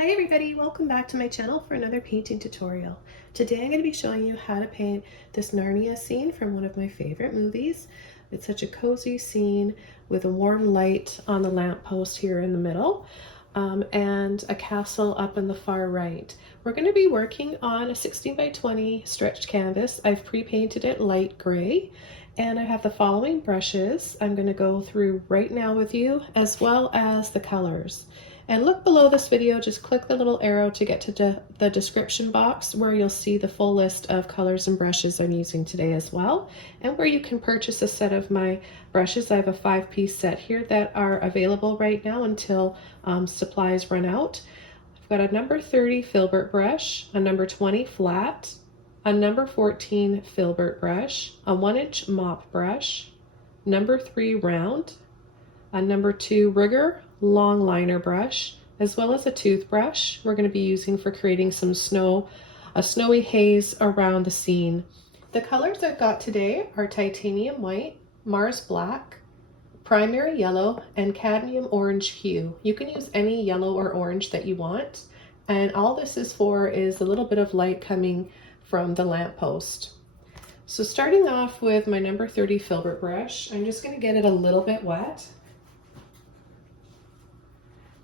Hi everybody, welcome back to my channel for another painting tutorial. Today I'm going to be showing you how to paint this Narnia scene from one of my favorite movies. It's such a cozy scene with a warm light on the lamppost here in the middle and a castle up in the far right. We're going to be working on a 16 by 20 stretched canvas. I've pre-painted it light gray and I have the following brushes I'm going to go through right now with you, as well as the colors. And look below this video, just click the little arrow to get to the description box where you'll see the full list of colors and brushes I'm using today as well, and where you can purchase a set of my brushes. I have a 5-piece set here that are available right now until supplies run out. I've got a number 30 filbert brush, a number 20 flat, a number 14 filbert brush, a 1-inch mop brush, number 3 round, a number 2 rigger long liner brush, as well as a toothbrush we're going to be using for creating some a snowy haze around the scene. The colors I've got today are titanium white, Mars black, primary yellow, and cadmium orange hue. You can use any yellow or orange that you want, and all this is for is a little bit of light coming from the lamppost. So starting off with my number 30 filbert brush, I'm just going to get it a little bit wet.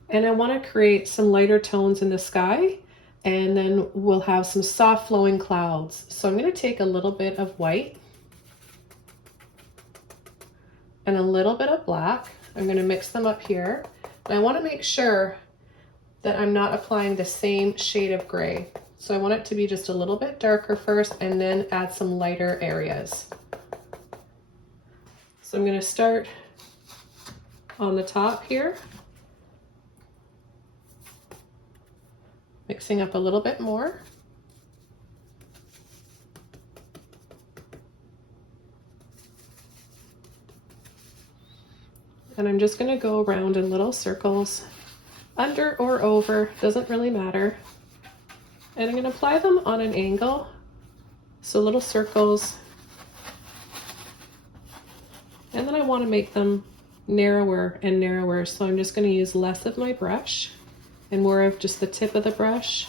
And I want to create some lighter tones in the sky, and then we'll have some soft flowing clouds. So I'm going to take a little bit of white and a little bit of black. I'm going to mix them up here. And I want to make sure that I'm not applying the same shade of gray. So I want it to be just a little bit darker first and then add some lighter areas. So I'm going to start on the top here, mixing up a little bit more. And I'm just going to go around in little circles, under or over, doesn't really matter. And I'm going to apply them on an angle, so little circles. And then I want to make them narrower and narrower, so I'm just going to use less of my brush and more of just the tip of the brush.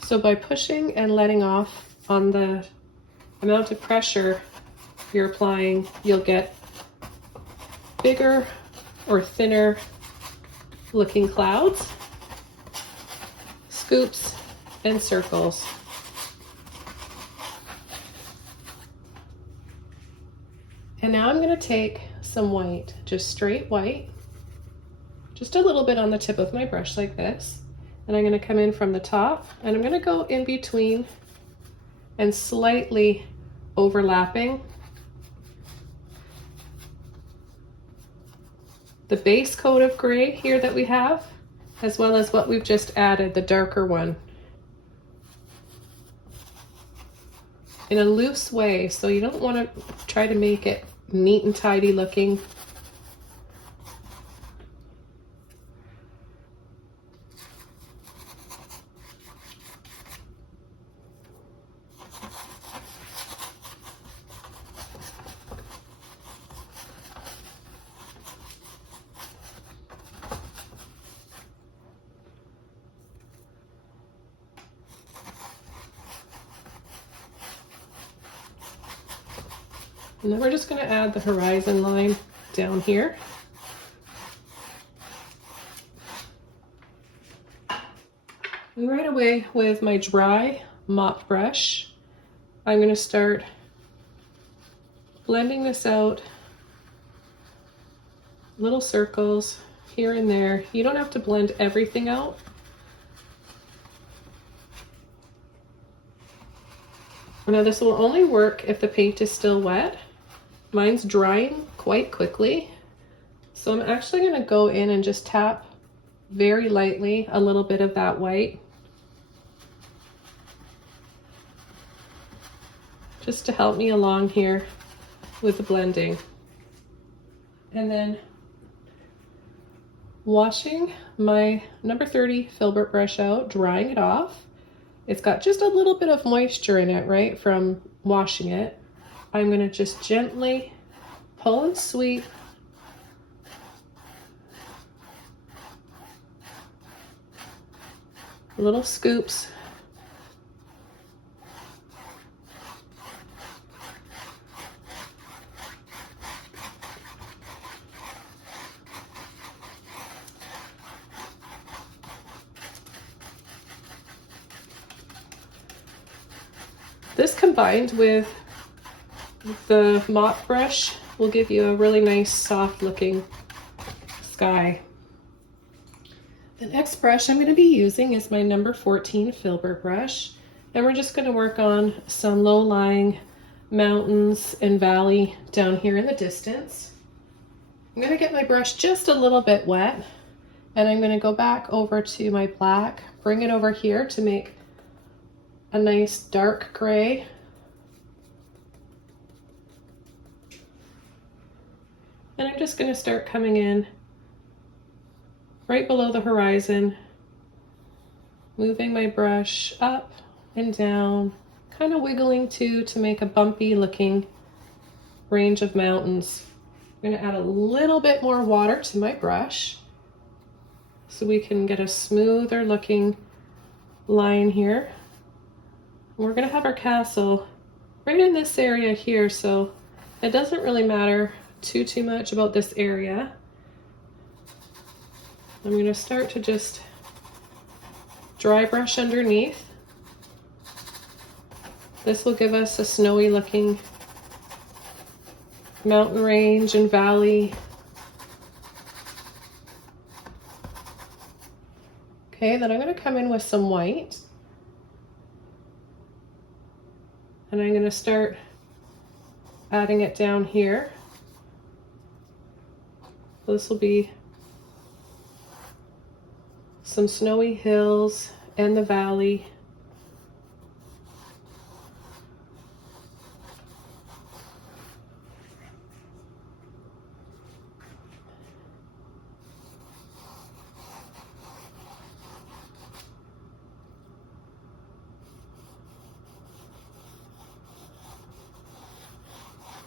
So by pushing and letting off on the amount of pressure you're applying, you'll get bigger or thinner looking clouds, scoops, and circles. And now I'm going to take some white, just straight white, just a little bit on the tip of my brush like this. And I'm going to come in from the top, and I'm going to go in between and slightly overlapping the base coat of gray here that we have, as well as what we've just added, the darker one, in a loose way. So you don't want to try to make it neat and tidy looking. And then we're just going to add the horizon line down here. And right away with my dry mop brush, I'm going to start blending this out, little circles here and there. You don't have to blend everything out. Now this will only work if the paint is still wet. Mine's drying quite quickly, so I'm actually going to go in and just tap very lightly a little bit of that white, just to help me along here. with the blending. And then washing my number 30 filbert brush out, drying it off. It's got just a little bit of moisture in it, right, from washing it. I'm gonna just gently pull and sweep little scoops. This combined with the mop brush will give you a really nice soft looking sky. The next brush I'm going to be using is my number 14 filbert brush, and we're just going to work on some low-lying mountains and valley down here in the distance. I'm going to get my brush just a little bit wet, and I'm going to go back over to my black, bring it over here to make a nice dark gray. And I'm just going to start coming in right below the horizon, moving my brush up and down, kind of wiggling too to make a bumpy looking range of mountains. I'm going to add a little bit more water to my brush so we can get a smoother looking line here. We're going to have our castle right in this area here, so it doesn't really matter too much about this area. I'm going to start to just dry brush underneath. This will give us a snowy looking mountain range and valley. Okay, then I'm going to come in with some white. And I'm going to start adding it down here. So this will be some snowy hills and the valley.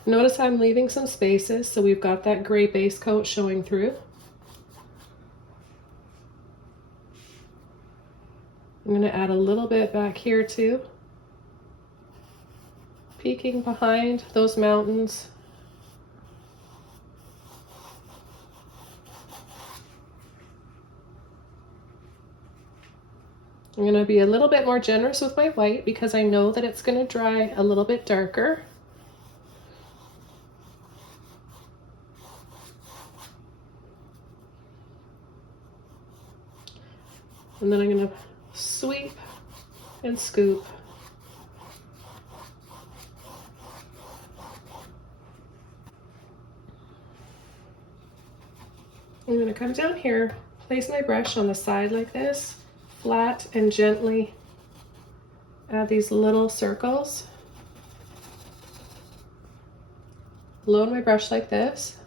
Notice I'm leaving some spaces, so we've got that gray base coat showing through. I'm going to add a little bit back here too, peeking behind those mountains. I'm going to be a little bit more generous with my white because I know that it's going to dry a little bit darker. And then I'm going to sweep and scoop. I'm going to come down here, place my brush on the side like this, flat and gently add these little circles. Load my brush like this.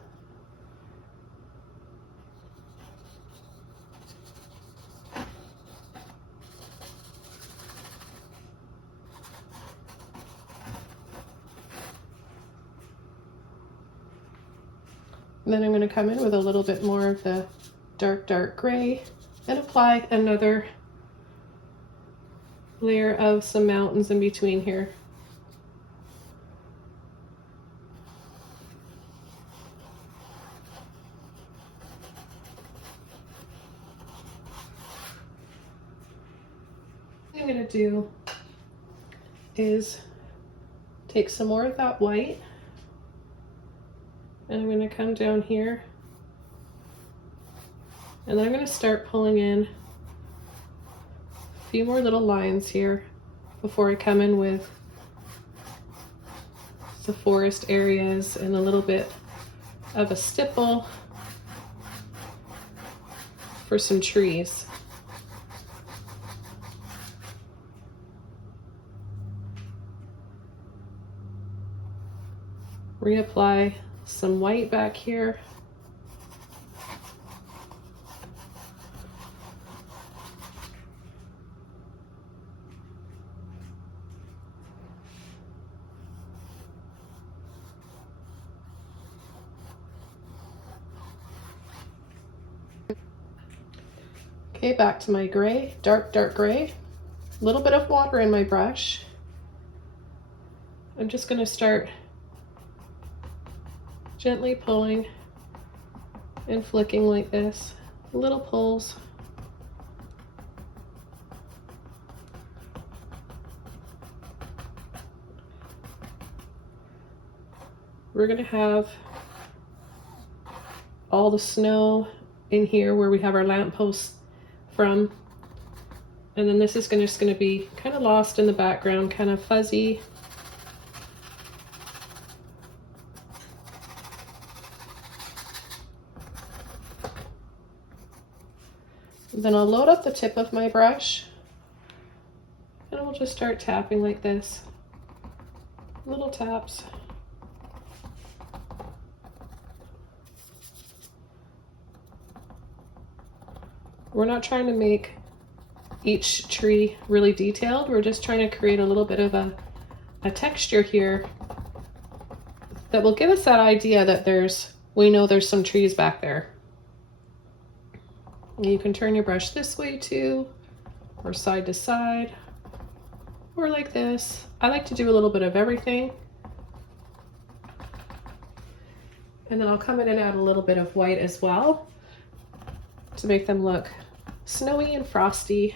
And then I'm going to come in with a little bit more of the dark gray and apply another layer of some mountains in between here. What I'm going to do is take some more of that white, and I'm going to come down here, and then I'm going to start pulling in a few more little lines here before I come in with the forest areas and a little bit of a stipple for some trees. reapply some white back here. Okay, back to my gray, dark gray. A little bit of water in my brush. I'm just going to start gently pulling and flicking like this, little pulls. We're going to have all the snow in here where we have our lamppost from, and then this is just going to be kind of lost in the background, kind of fuzzy. Then I'll load up the tip of my brush and we'll just start tapping like this, little taps. We're not trying to make each tree really detailed. We're just trying to create a little bit of a texture here that will give us that idea that we know there's some trees back there. And you can turn your brush this way too, or side to side, or like this. I like to do a little bit of everything. And then I'll come in and add a little bit of white as well to make them look snowy and frosty.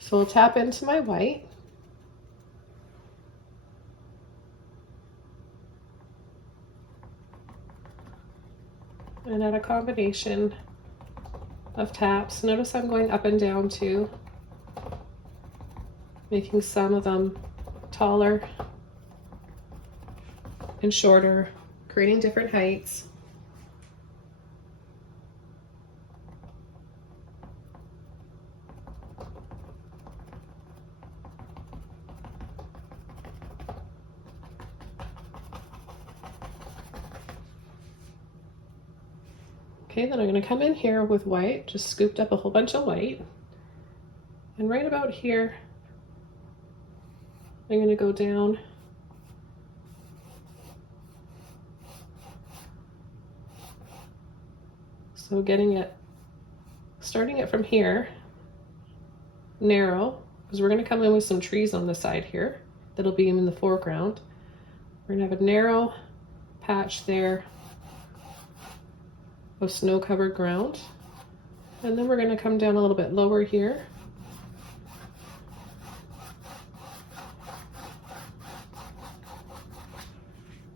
So we'll tap into my white. And add a combination of taps. Notice I'm going up and down too, making some of them taller and shorter, creating different heights. Okay, then I'm going to come in here with white, just scooped up a whole bunch of white, and right about here I'm going to go down so starting it from here, narrow, because we're going to come in with some trees on the side here that'll be in the foreground. We're going to have a narrow patch there of snow-covered ground, and then we're going to come down a little bit lower here.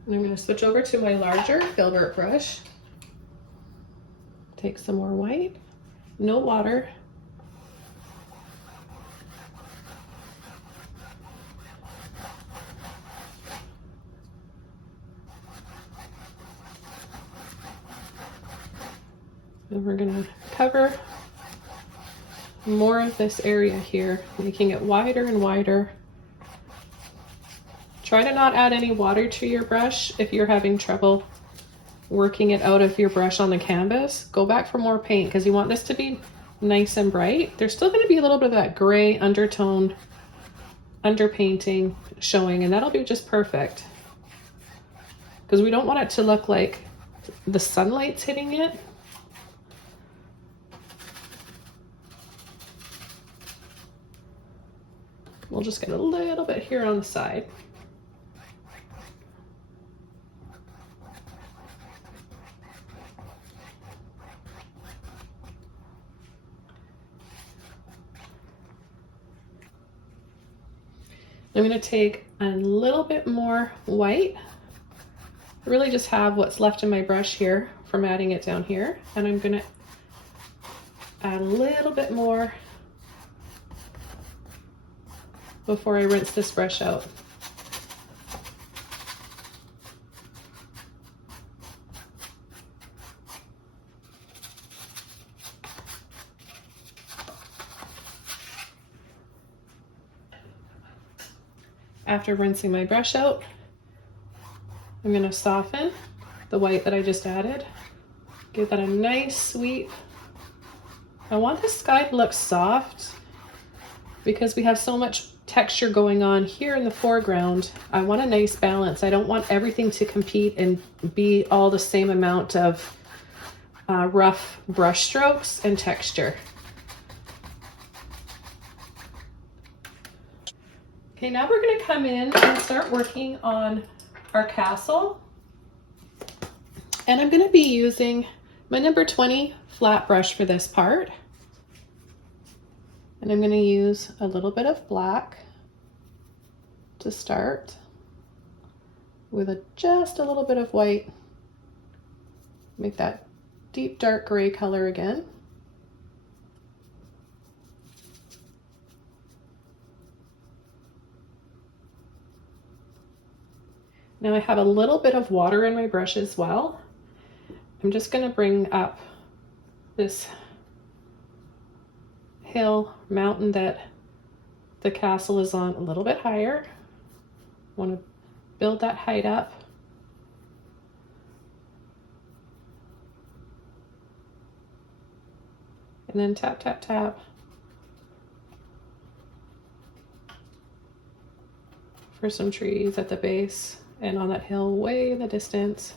And I'm going to switch over to my larger filbert brush, take some more white, no water, and we're going to cover more of this area here, making it wider and wider. Try to not add any water to your brush if you're having trouble working it out of your brush on the canvas. Go back for more paint because you want this to be nice and bright. There's still going to be a little bit of that gray undertone, underpainting showing, and that'll be just perfect because we don't want it to look like the sunlight's hitting it. We'll just get a little bit here on the side. I'm going to take a little bit more white. I really just have what's left in my brush here from adding it down here, and I'm going to add a little bit more before I rinse this brush out. after rinsing my brush out, I'm going to soften the white that I just added. Give that a nice sweep. I want the sky to look soft because we have so much texture going on here in the foreground. I want a nice balance. I don't want everything to compete and be all the same amount of rough brush strokes and texture. Okay, now we're going to come in and start working on our castle. And I'm going to be using my number 20 flat brush for this part. And I'm going to use a little bit of black to start with just a little bit of white. Make that deep dark gray color again. Now I have a little bit of water in my brush as well. I'm just going to bring up this mountain that the castle is on a little bit higher. Want to build that height up. And then tap, tap, tap for some trees at the base and on that hill way in the distance.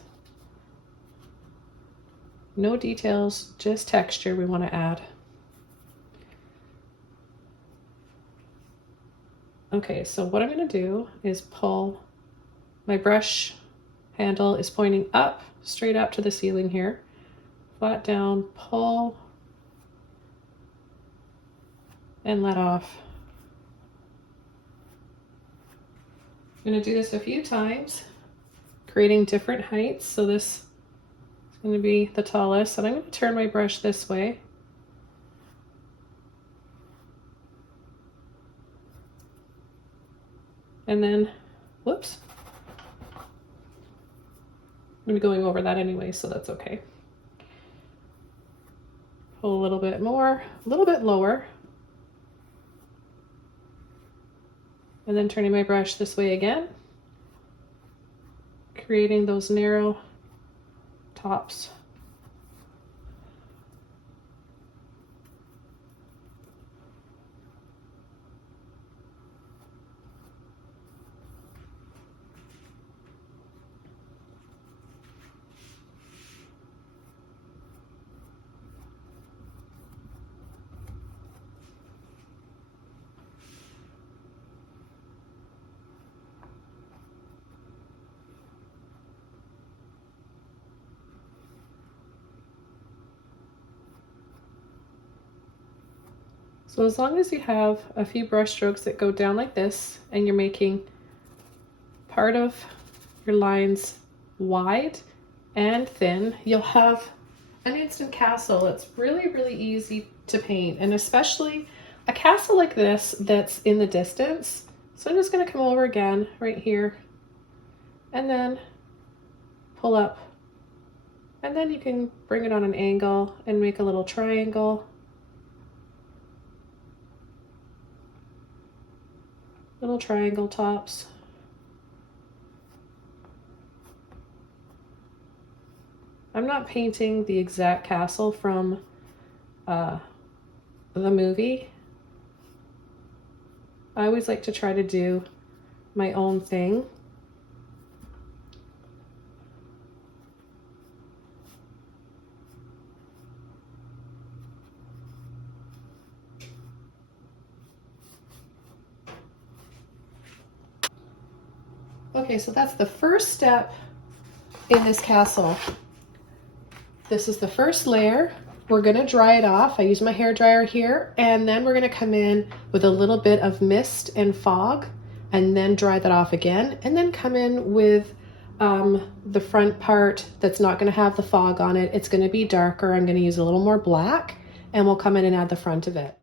No details, just texture we want to add. Okay, so what I'm going to do is pull, my brush handle is pointing up, straight up to the ceiling here. Flat down, pull, and let off. I'm going to do this a few times, creating different heights. So this is going to be the tallest, and I'm going to turn my brush this way. And then, whoops, I'm going to be going over that anyway, so that's okay. Pull a little bit more, a little bit lower. And then turning my brush this way again, creating those narrow tops. So as long as you have a few brush strokes that go down like this and you're making part of your lines wide and thin, you'll have an instant castle. It's really, really easy to paint, and especially a castle like this that's in the distance. So I'm just going to come over again right here and then pull up, and then you can bring it on an angle and make a little triangle. Little triangle tops. I'm not painting the exact castle from the movie. I always like to try to do my own thing. Okay, so that's the first step in this castle. This is the first layer. We're gonna dry it off. I use my hair dryer here, and then we're gonna come in with a little bit of mist and fog, and then dry that off again, and then come in with the front part that's not gonna have the fog on it. It's gonna be darker. I'm gonna use a little more black, and we'll come in and add the front of it.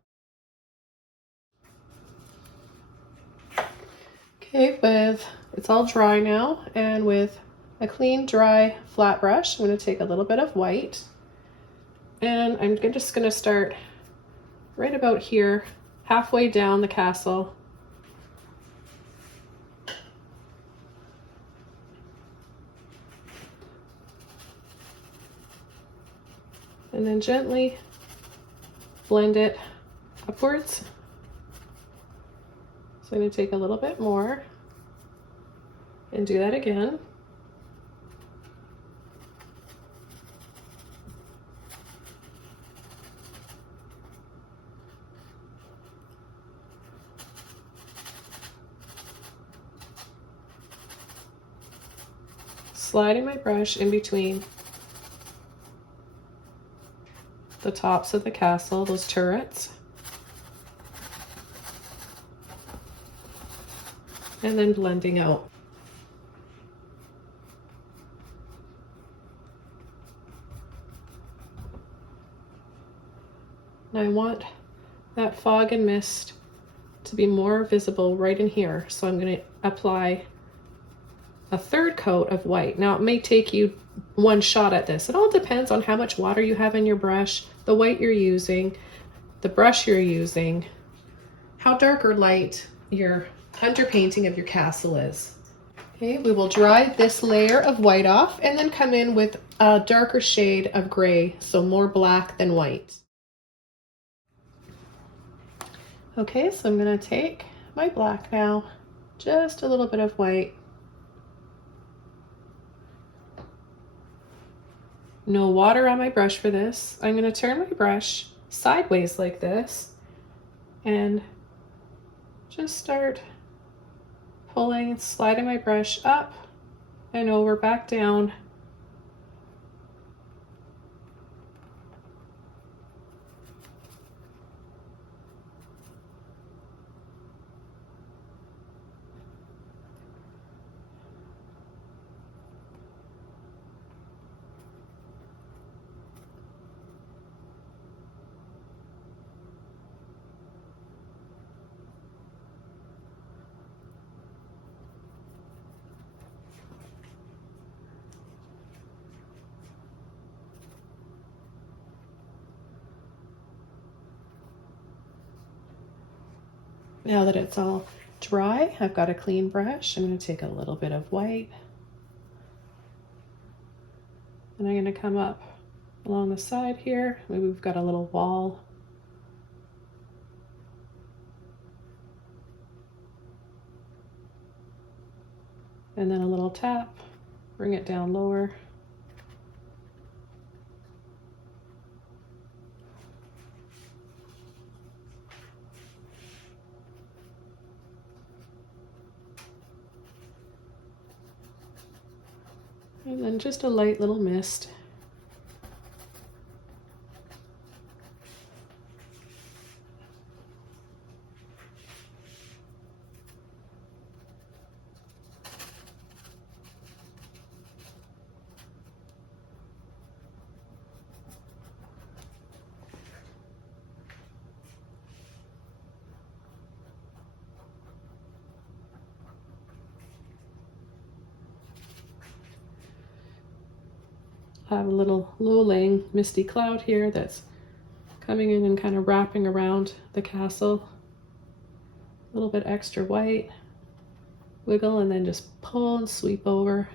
Okay, it's all dry now, and with a clean, dry, flat brush, I'm going to take a little bit of white, and I'm just going to start right about here, halfway down the castle. and then gently blend it upwards. So I'm going to take a little bit more and do that again. Sliding my brush in between the tops of the castle, those turrets. And then blending out. And I want that fog and mist to be more visible right in here. So I'm going to apply a third coat of white. Now it may take you one shot at this. It all depends on how much water you have in your brush, the white you're using, the brush you're using, how dark or light your underpainting of your castle is. Okay, we will dry this layer of white off and then come in with a darker shade of gray, so more black than white. Okay, so I'm going to take my black now, just a little bit of white. No water on my brush for this. I'm going to turn my brush sideways like this and just start pulling and sliding my brush up and over, back down. Now that it's all dry, I've got a clean brush. I'm going to take a little bit of white and I'm going to come up along the side here. Maybe we've got a little wall. And then a little tap, bring it down lower. And then just a light little mist. I have a little low-lying misty cloud here that's coming in and kind of wrapping around the castle. A little bit extra white. Wiggle and then just pull and sweep over.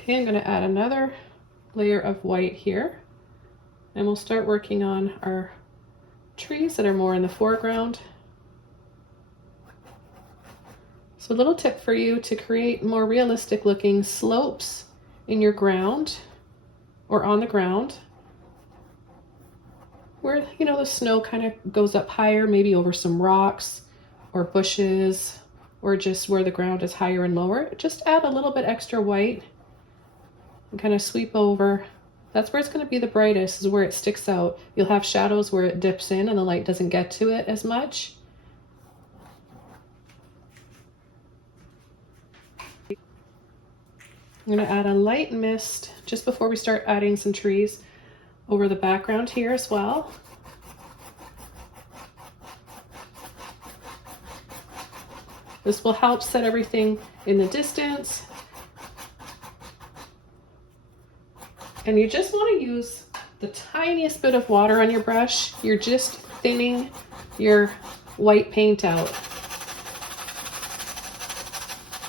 Okay, I'm going to add another layer of white here, and we'll start working on our trees that are more in the foreground. So a little tip for you to create more realistic looking slopes in your ground or on the ground where, you know, the snow kind of goes up higher, maybe over some rocks or bushes, or just where the ground is higher and lower. Just add a little bit extra white and kind of sweep over. That's where it's going to be the brightest, is where it sticks out. You'll have shadows where it dips in and the light doesn't get to it as much. I'm going to add a light mist just before we start adding some trees over the background here as well. This will help set everything in the distance And you just want to use the tiniest bit of water on your brush. You're just thinning your white paint out.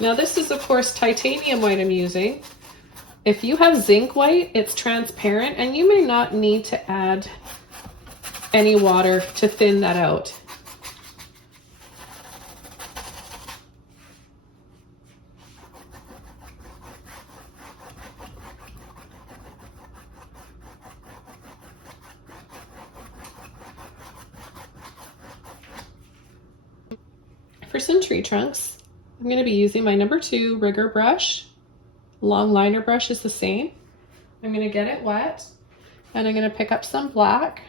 Now this is of course titanium white I'm using. If you have zinc white, it's transparent and you may not need to add any water to thin that out. For some tree trunks, I'm going to be using my number 2 rigger brush. Long liner brush is the same. I'm going to get it wet and I'm going to pick up some black,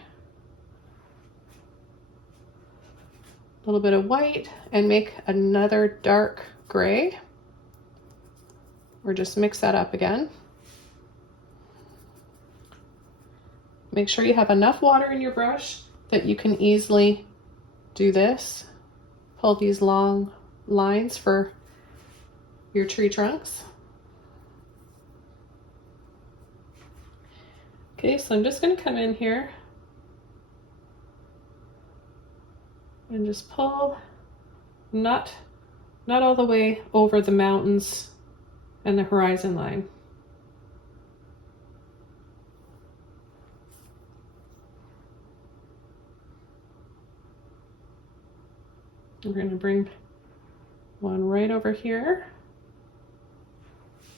a little bit of white, and make another dark gray, or just mix that up again. Make sure you have enough water in your brush that you can easily do this. Pull these long lines for your tree trunks. Okay, so I'm just going to come in here and just pull, not all the way over the mountains and the horizon line. We're going to bring one right over here.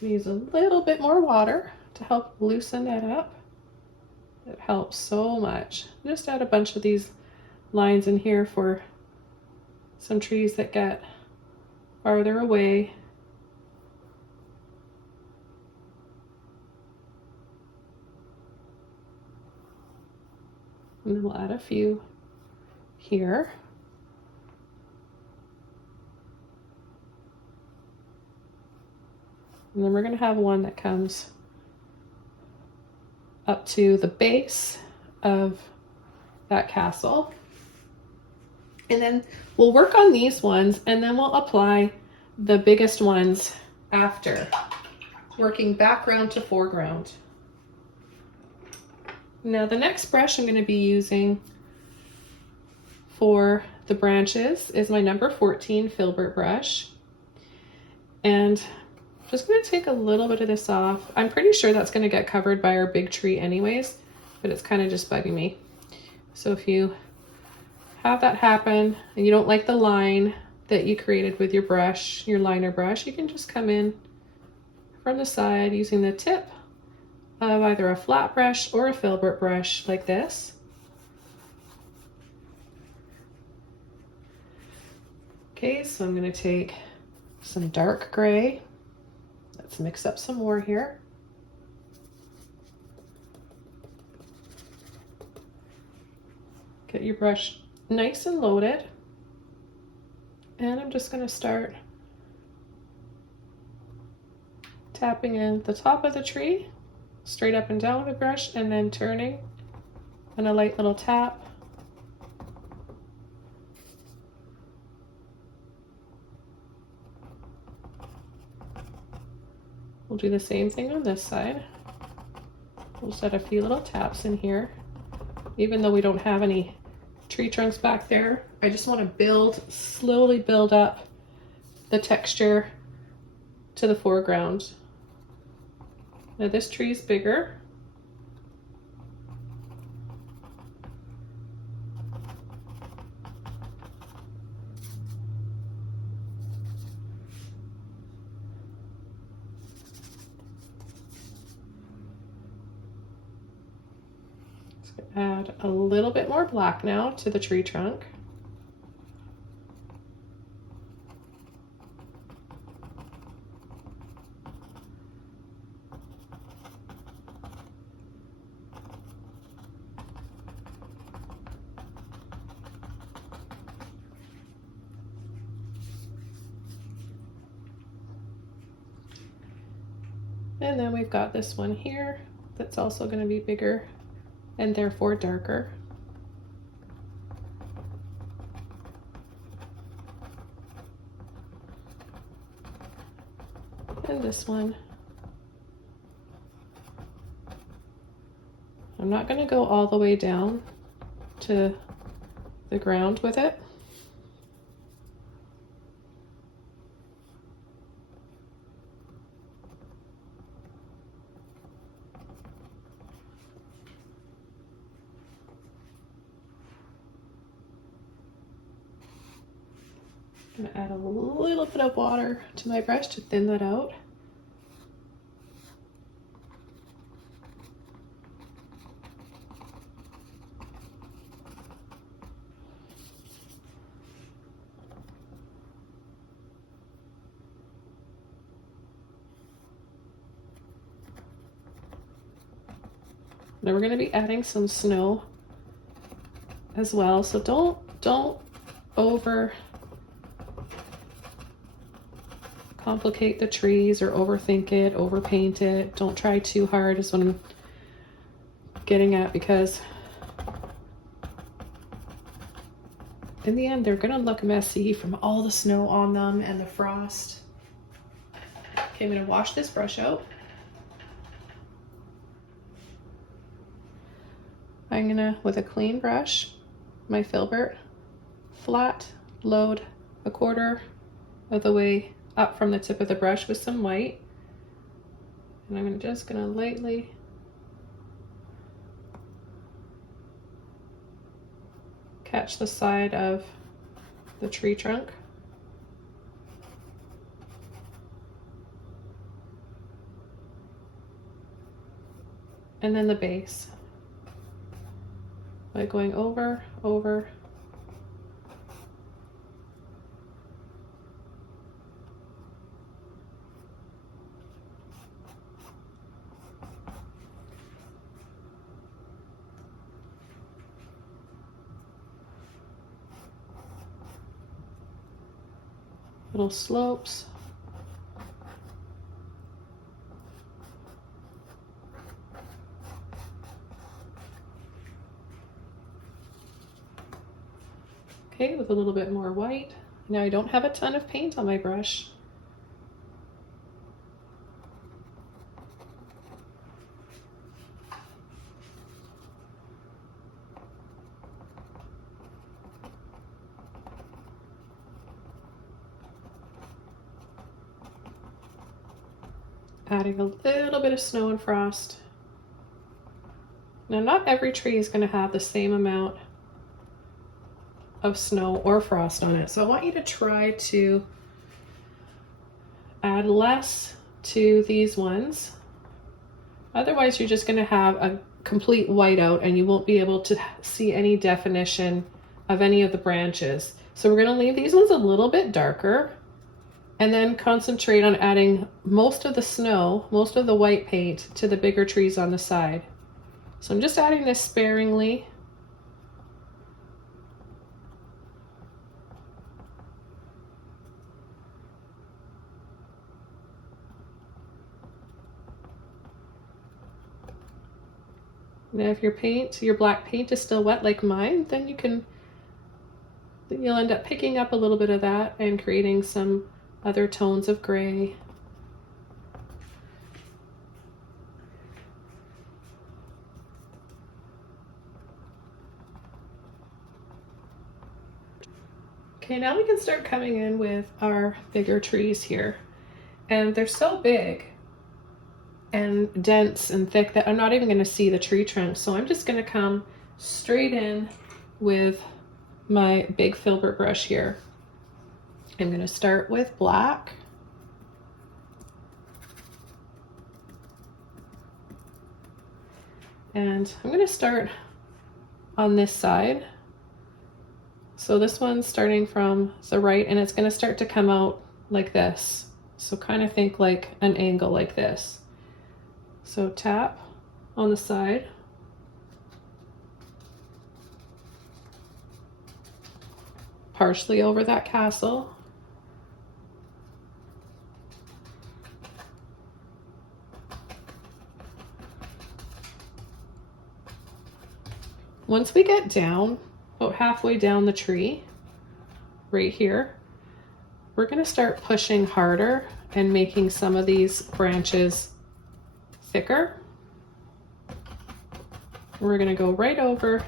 Use a little bit more water to help loosen that up. It helps so much. Just add a bunch of these lines in here for some trees that get farther away. And then we'll add a few here. And then we're going to have one that comes up to the base of that castle. And then we'll work on these ones and then we'll apply the biggest ones after, working background to foreground. Now the next brush I'm going to be using for the branches is my number 14 filbert brush. And just going to take a little bit of this off. I'm pretty sure that's going to get covered by our big tree anyways, but it's kind of just bugging me. So if you have that happen and you don't like the line that you created with your brush, your liner brush, you can just come in from the side using the tip of either a flat brush or a filbert brush like this. Okay, so I'm going to take some dark gray. Let's mix up some more here. Get your brush nice and loaded. And I'm just going to start tapping in the top of the tree, straight up and down with the brush, and then turning, and a light little tap. We'll do the same thing on this side. We'll just add a few little taps in here. Even though we don't have any tree trunks back there, I just want to slowly build up the texture to the foreground. Now this tree is bigger. Add a little bit more black now to the tree trunk. And then we've got this one here that's also going to be bigger and therefore darker. And this one. I'm not going to go all the way down to the ground with it. I'm going to add a little bit of water to my brush to thin that out. Now we're going to be adding some snow as well, so don't over complicate the trees or overthink it, overpaint it. Don't try too hard is what I'm getting at, because in the end they're gonna look messy from all the snow on them and the frost. Okay, I'm gonna wash this brush out. I'm gonna, with a clean brush, my filbert, flat load 1/4 of the way up from the tip of the brush with some white, and I'm just gonna lightly catch the side of the tree trunk. And then the base by going over. Little slopes. Okay, with a little bit more white. Now I don't have a ton of paint on my brush. Adding a little bit of snow and frost. Now not every tree is going to have the same amount of snow or frost on it, so I want you to try to add less to these ones. Otherwise you're just going to have a complete whiteout and you won't be able to see any definition of any of the branches. So we're going to leave these ones a little bit darker and then concentrate on adding most of the snow, most of the white paint to the bigger trees on the side. So I'm just adding this sparingly. Now if your black paint is still wet like mine, then you'll end up picking up a little bit of that and creating some other tones of gray. Okay, now we can start coming in with our bigger trees here. And they're so big and dense and thick that I'm not even going to see the tree trunk. So I'm just going to come straight in with my big filbert brush here. I'm going to start with black. And I'm going to start on this side. So this one's starting from the right and it's going to start to come out like this. So kind of think like an angle like this. So tap on the side. Partially over that castle. Once we get down, about halfway down the tree, right here, we're going to start pushing harder and making some of these branches thicker. we're gonna go right over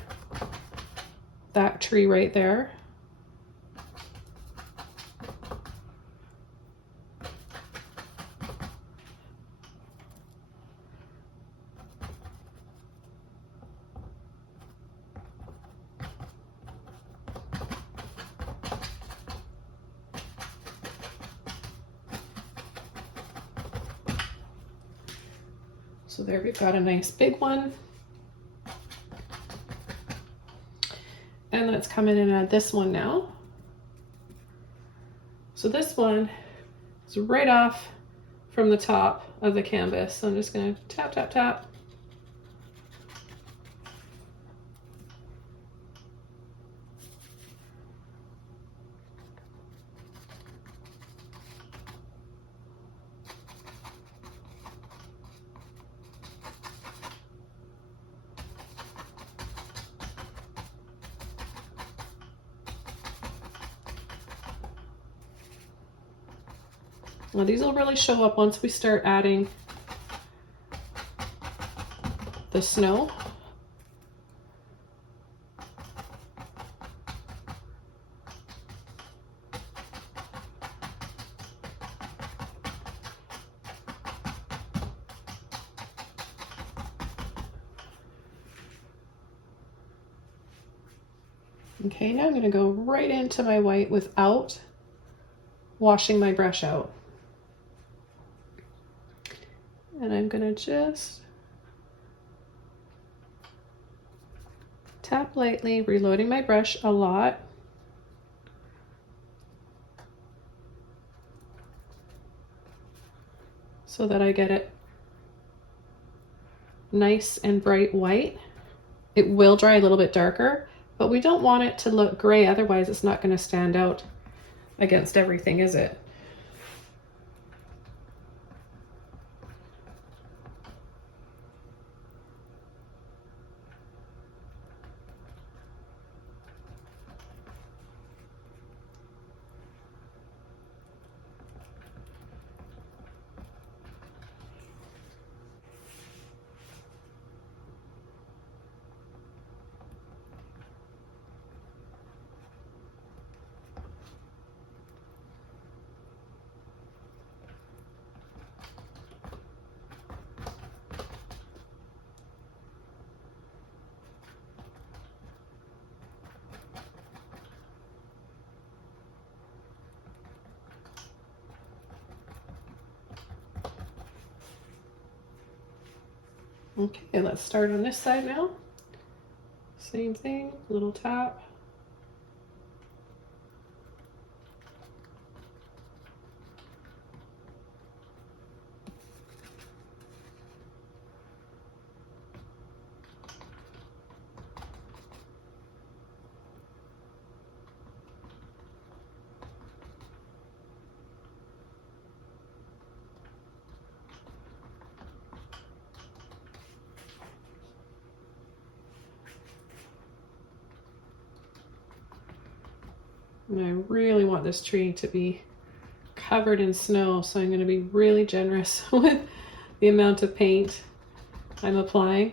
that tree right there. So there we've got a nice big one. And let's come in and add this one now. So this one is right off from the top of the canvas. So I'm just gonna tap, tap, tap. Now these will really show up once we start adding the snow. Okay, now I'm going to go right into my white without washing my brush out. And I'm going to just tap lightly, reloading my brush a lot. So that I get it nice and bright white. It will dry a little bit darker, but we don't want it to look gray, otherwise it's not going to stand out against everything, is it? Okay, let's start on this side now. Same thing, little tap. And I really want this tree to be covered in snow, so I'm going to be really generous with the amount of paint I'm applying.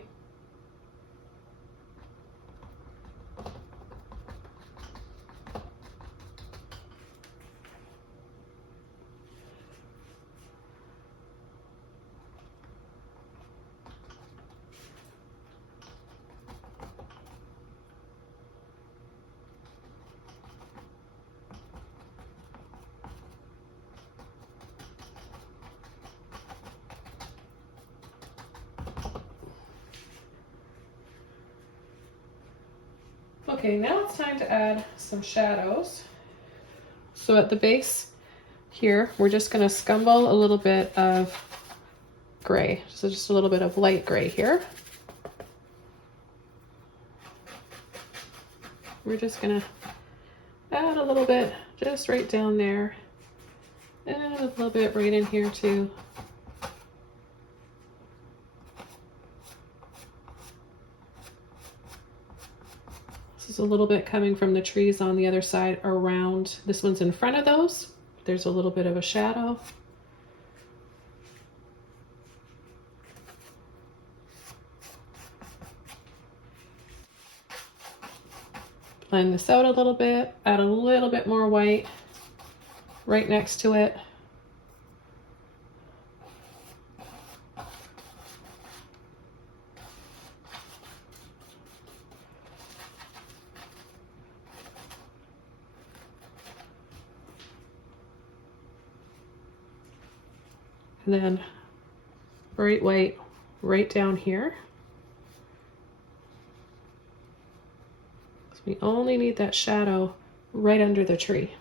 Okay, now it's time to add some shadows. So at the base here, we're just going to scumble a little bit of gray. So just a little bit of light gray here. We're just going to add a little bit just right down there. And a little bit right in here too. This is a little bit coming from the trees on the other side around. This one's in front of those. There's a little bit of a shadow. Blend this out a little bit, add a little bit more white right next to it. And then bright white right down here. We only need that shadow right under the tree.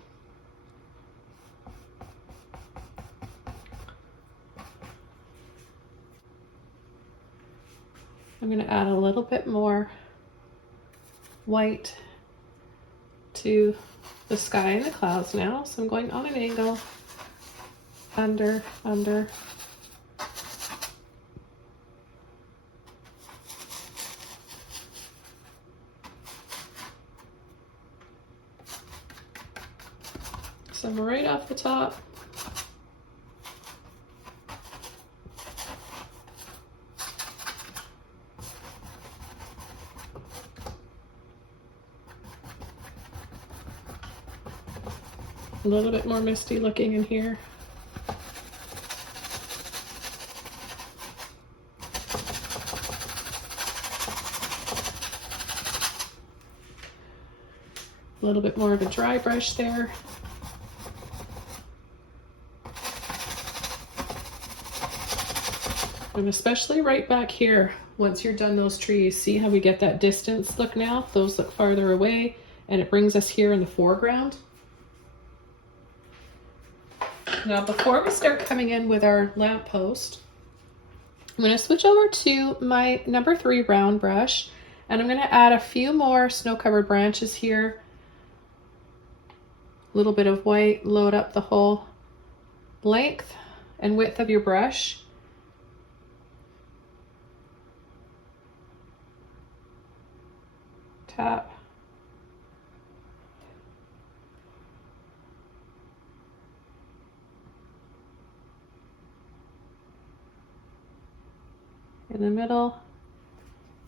I'm going to add a little bit more white to the sky and the clouds now. So I'm going on an angle, under, under. Some right off the top. A little bit more misty looking in here. A little bit more of a dry brush there. And especially right back here, once you're done those trees, see how we get that distance look now? Those look farther away, and it brings us here in the foreground. Now, before we start coming in with our lamppost, I'm going to switch over to my number 3 round brush, and I'm going to add a few more snow-covered branches here. A little bit of white, load up the whole length and width of your brush. Tap. In the middle,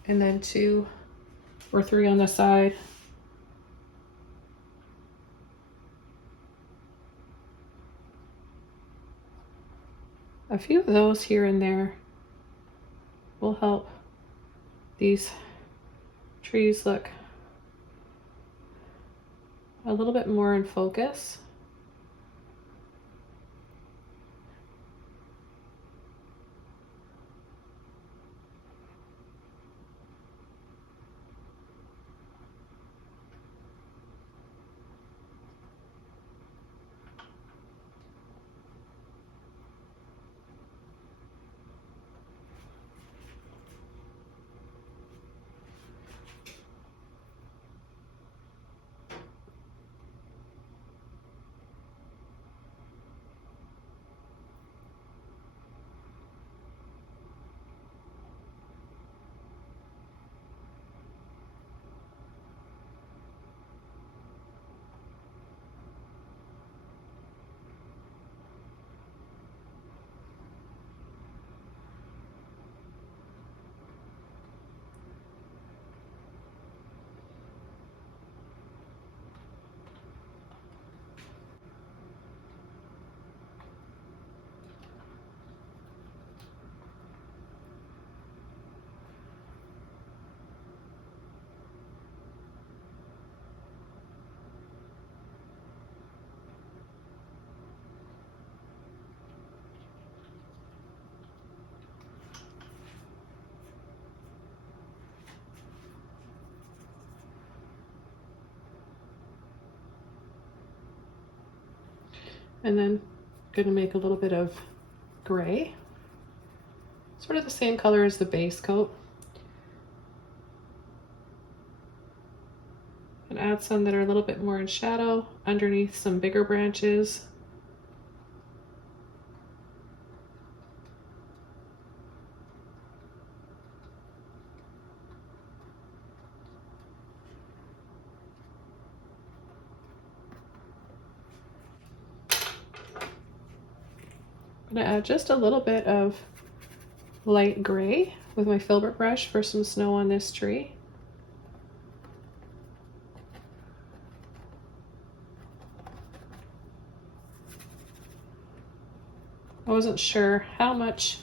and then 2 or 3 on the side. A few of those here and there will help these trees look a little bit more in focus. And then going to make a little bit of gray, sort of the same color as the base coat. And add some that are a little bit more in shadow underneath some bigger branches. I'm going to add just a little bit of light gray with my filbert brush for some snow on this tree. wasn't sure how much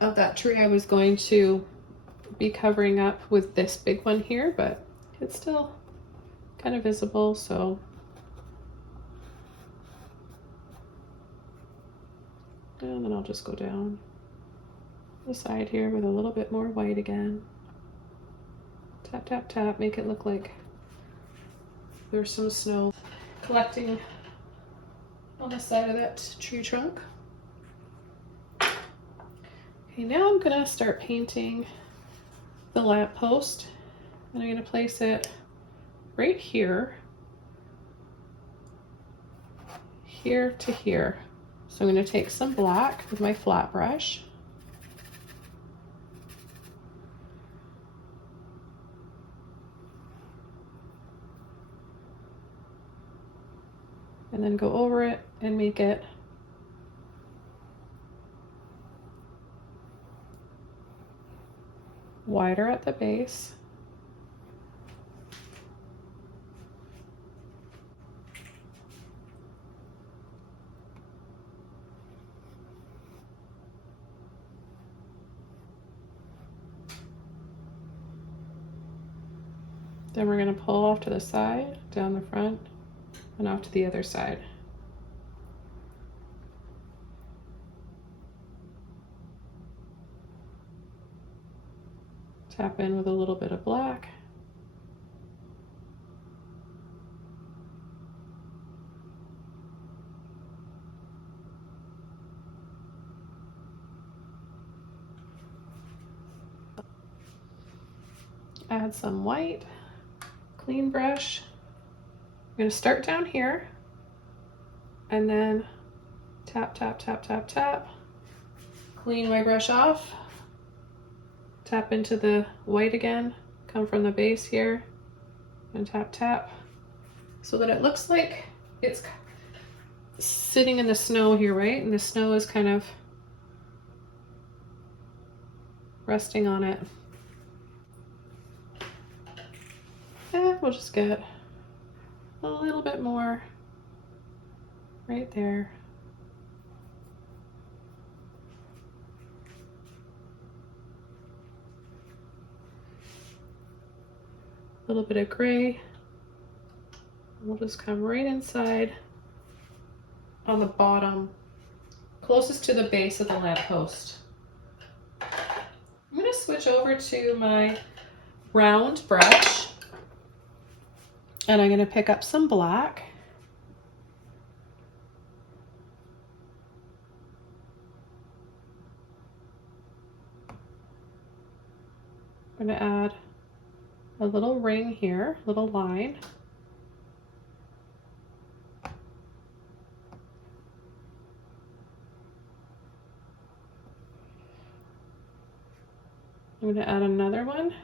of that tree I was going to be covering up with this big one here, but it's still kind of visible, so and then I'll just go down the side here with a little bit more white again. Tap, tap, tap, make it look like there's some snow collecting on the side of that tree trunk. Okay, now I'm gonna start painting the lamppost, and I'm gonna place it right here, here to here. So I'm gonna take some black with my flat brush. And then go over it and make it wider at the base. Then we're going to pull off to the side, down the front, and off to the other side. Tap in with a little bit of black. Add some white, clean brush. I'm going to start down here and then tap, tap, tap, tap, tap. Clean my brush off. Tap into the white again, come from the base here, and tap, tap, so that it looks like it's sitting in the snow here, right? And the snow is kind of resting on it. And we'll just get a little bit more right there. A little bit of gray. We'll just come right inside on the bottom, closest to the base of the lamppost. I'm going to switch over to my round brush, and I'm going to pick up some black. I'm going to add a little ring here, little line. I'm going to add another one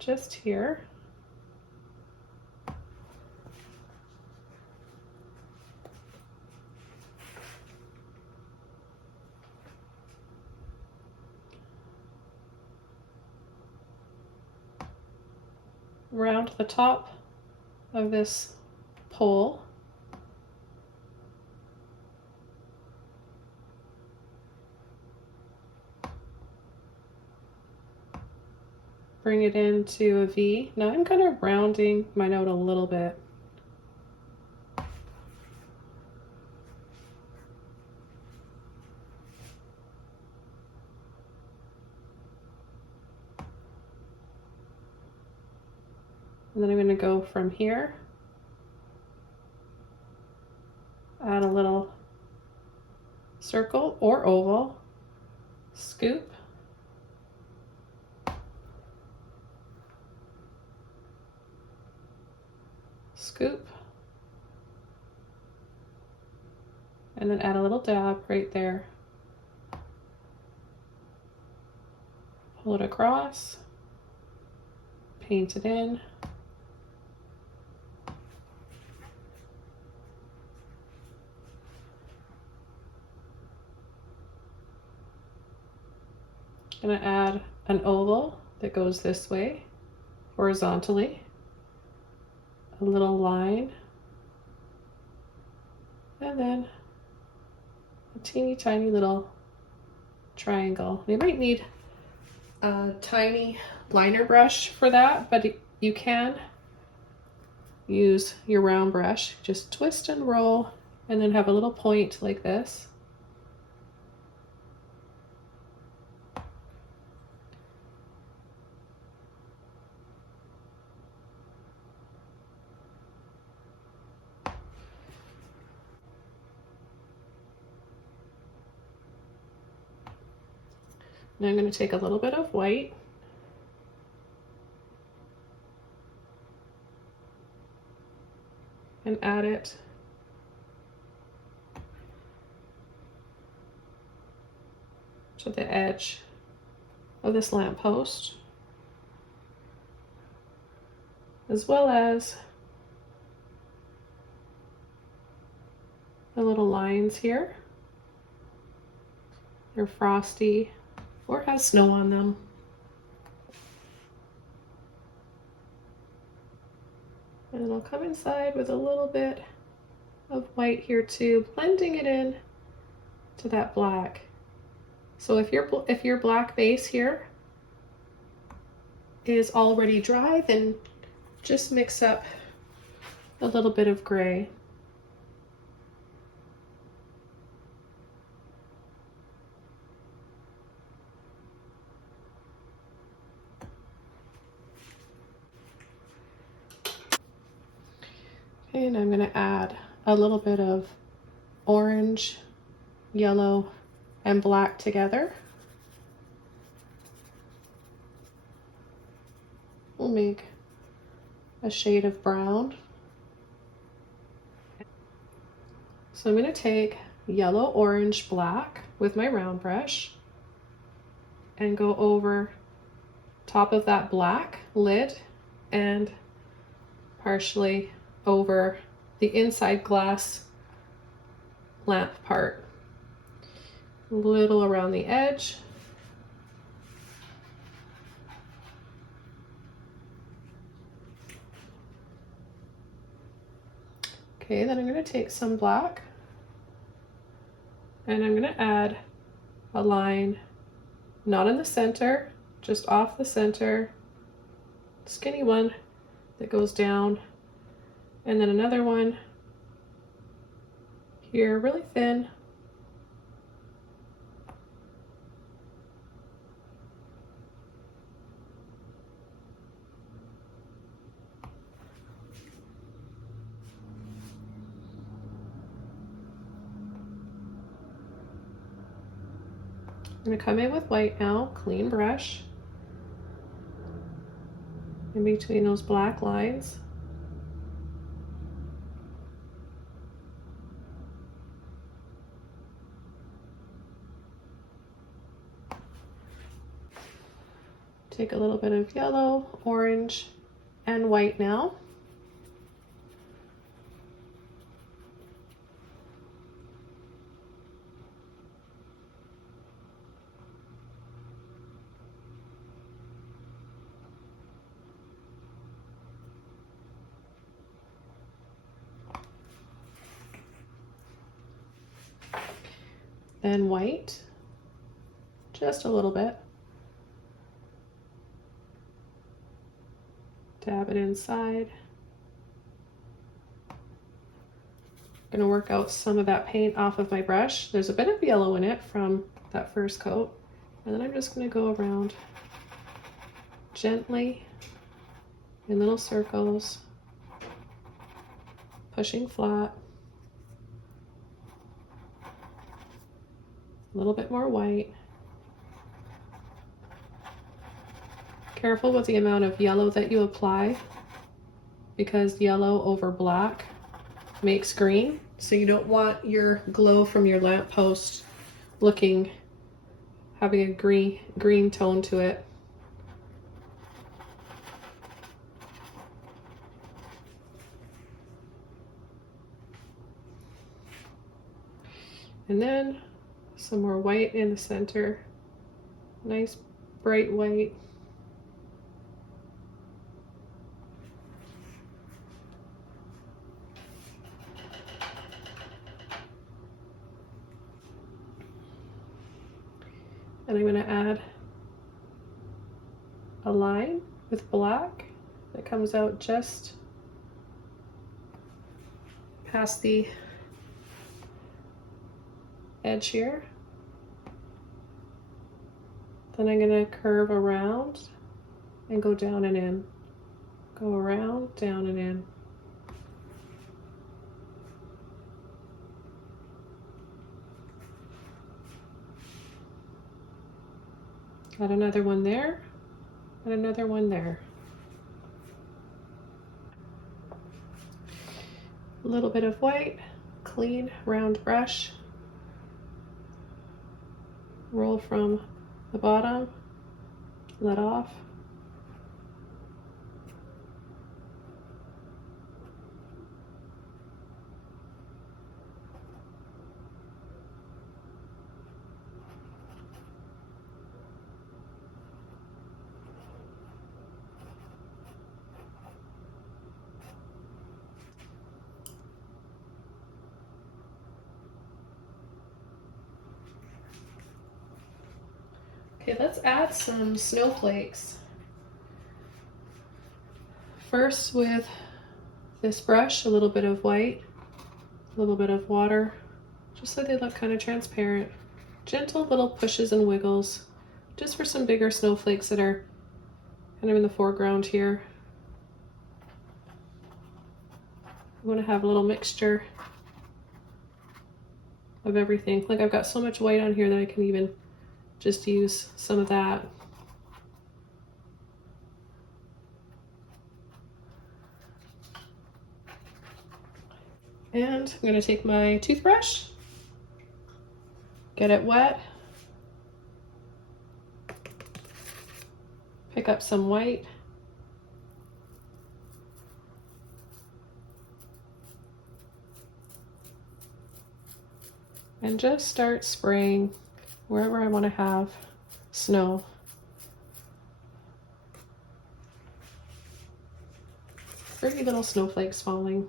just here. Round the top of this pole. Bring it into a V. Now I'm kind of rounding my note a little bit. And then I'm going to go from here, add a little circle or oval, scoop, scoop, and then add a little dab right there. Pull it across, paint it in. I'm going to add an oval that goes this way horizontally, a little line, and then teeny tiny little triangle. You might need a tiny liner brush for that, but you can use your round brush. Just twist and roll and then have a little point like this. Now I'm going to take a little bit of white and add it to the edge of this lamppost, as well as the little lines here. They're frosty or has snow on them. And I'll come inside with a little bit of white here too, blending it in to that black. So if your black base here is already dry, then just mix up a little bit of gray. And I'm going to add a little bit of orange, yellow, and black together. We'll make a shade of brown. So I'm going to take yellow, orange, black with my round brush and go over top of that black lid and partially over the inside glass lamp part. A little around the edge. Okay, then I'm going to take some black and I'm going to add a line, not in the center, just off the center, skinny one that goes down, and then another one here, really thin. I'm going to come in with white now, clean brush, in between those black lines. Take a little bit of yellow, orange, and white now. Then white, just a little bit. Dab it inside. I'm going to work out some of that paint off of my brush. There's a bit of yellow in it from that first coat. And then I'm just going to go around gently in little circles, pushing flat. A little bit more white. Careful with the amount of yellow that you apply, because yellow over black makes green. So you don't want your glow from your lamppost having a green tone to it. And then some more white in the center. Nice bright white. And I'm going to add a line with black that comes out just past the edge here. Then I'm going to curve around and go down and in. Go around, down and in. Got another one there, and another one there. A little bit of white, clean, round brush. Roll from the bottom, let off. Okay, let's add some snowflakes. First with this brush, a little bit of white, a little bit of water, just so they look kind of transparent. Gentle little pushes and wiggles, just for some bigger snowflakes that are kind of in the foreground here. I want to have a little mixture of everything. Like I've got so much white on here that I can even just use some of that. And I'm going to take my toothbrush, get it wet, pick up some white, and just start spraying wherever I want to have snow. Pretty little snowflakes falling.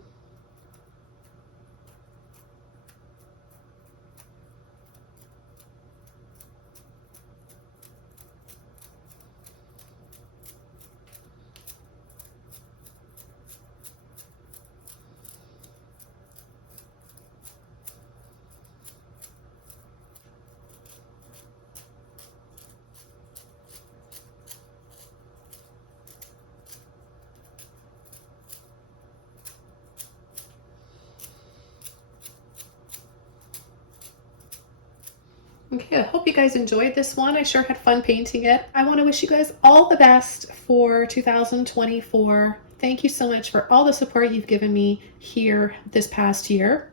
Okay, I hope you guys enjoyed this one. I sure had fun painting it. I want to wish you guys all the best for 2024. Thank you so much for all the support you've given me here this past year.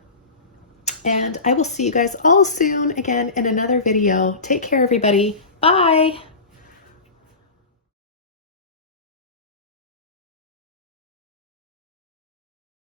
And I will see you guys all soon again in another video. Take care, everybody. Bye.